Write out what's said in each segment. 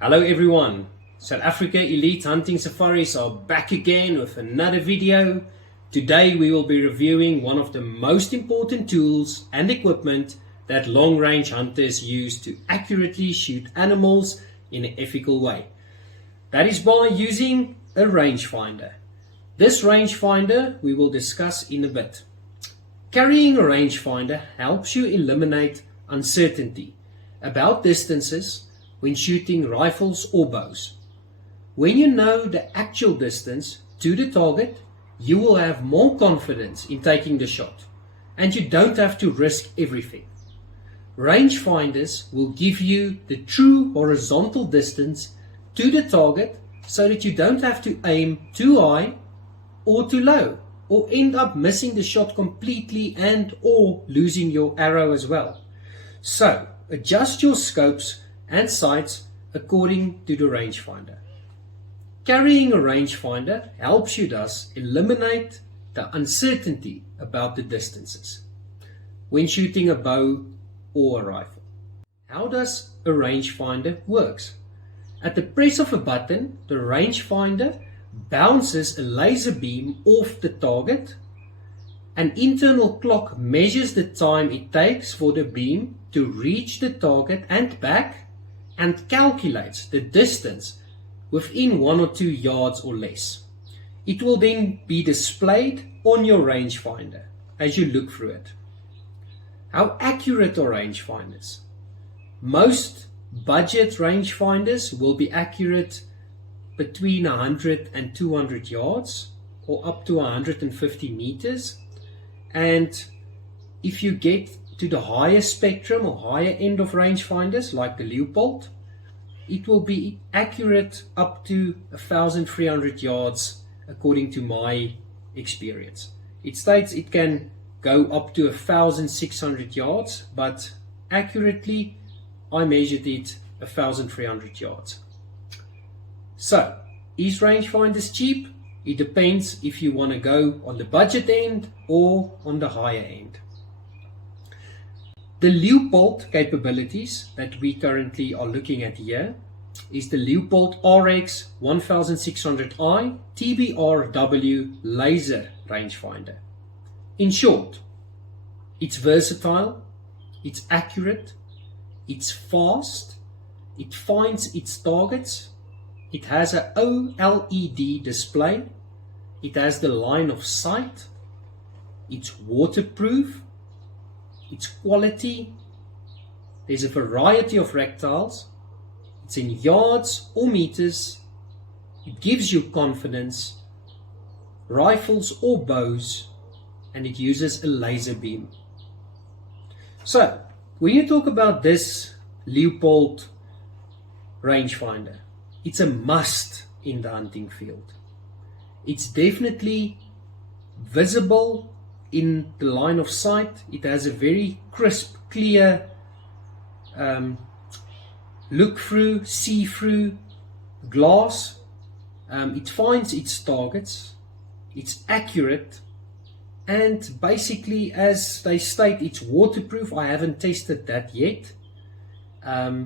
Hello everyone, South Africa Elite Hunting Safaris are back again with another video. Today we will be reviewing one of the most important tools and equipment that long-range hunters use to accurately shoot animals in an ethical way. That is by using a rangefinder. This rangefinder we will discuss in a bit. Carrying a rangefinder helps you eliminate uncertainty about distances when shooting rifles or bows. When you know the actual distance to the target, you will have more confidence in taking the shot, and you don't have to risk everything. Rangefinders will give you the true horizontal distance to the target so that you don't have to aim too high or too low, or end up missing the shot completely and or losing your arrow as well. So, adjust your scopes and sights according to the rangefinder. Carrying a rangefinder helps you thus eliminate the uncertainty about the distances when shooting a bow or a rifle. How does a rangefinder works? At the press of a button, the rangefinder bounces a laser beam off the target. An internal clock measures the time it takes for the beam to reach the target and back, and calculates the distance within 1 or 2 yards or less. It will then be displayed on your rangefinder as you look through it. How accurate are rangefinders? Most budget rangefinders will be accurate between 100 and 200 yards or up to 150 meters. And if you get to the higher spectrum or higher end of rangefinders like the Leupold, it will be accurate up to 1,300 yards according to my experience. It states it can go up to 1,600 yards, but accurately I measured it 1,300 yards. So, is rangefinders cheap? It depends if you want to go on the budget end or on the higher end. The Leupold capabilities that we currently are looking at here is the Leupold RX-1600i TBR Laser Rangefinder. In short, it's versatile, it's accurate, it's fast, it finds its targets, it has an OLED display, it has the line of sight, it's waterproof, its quality, there's a variety of reticles, it's in yards or meters, it gives you confidence, rifles or bows, and it uses a laser beam. So, when you talk about this Leupold rangefinder, it's a must in the hunting field. It's definitely visible in the line of sight. It has a very crisp, clear look through, see through glass. It finds its targets, it's accurate, and basically, as they state, it's waterproof. I haven't tested that yet.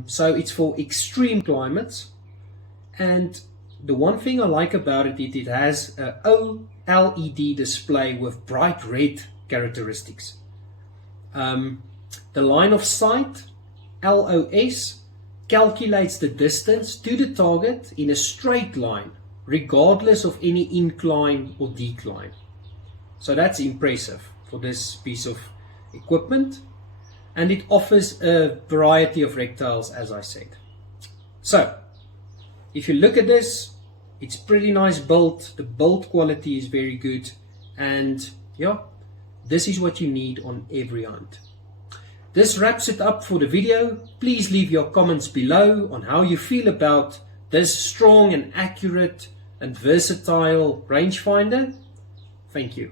So it's for extreme climates. And the one thing I like about it, it has an OLED display with bright red characteristics. The line of sight, LOS, calculates the distance to the target in a straight line, regardless of any incline or decline. So that's impressive for this piece of equipment. And it offers a variety of reticles, as I said. So, if you look at this, it's pretty nice built. The build quality is very good. And yeah, this is what you need on every hunt. This wraps it up for the video. Please leave your comments below on how you feel about this strong and accurate and versatile rangefinder. Thank you.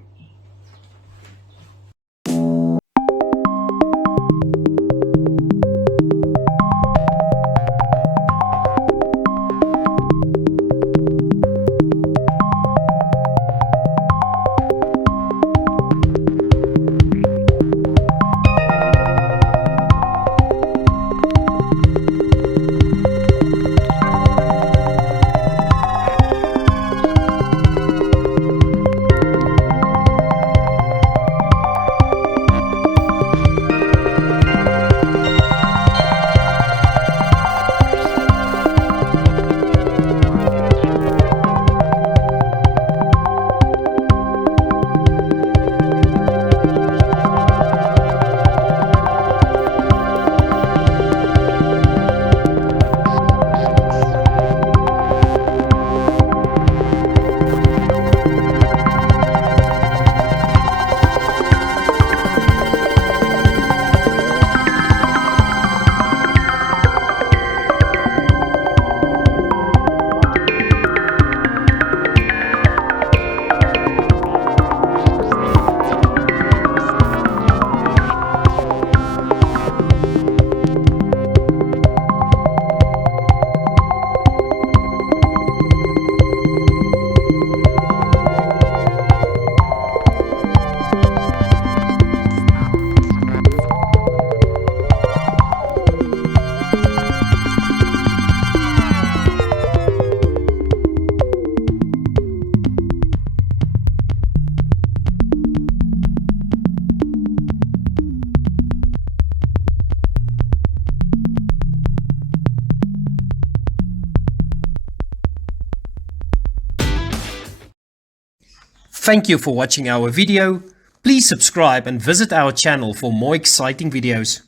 Thank you for watching our video. Please subscribe and visit our channel for more exciting videos.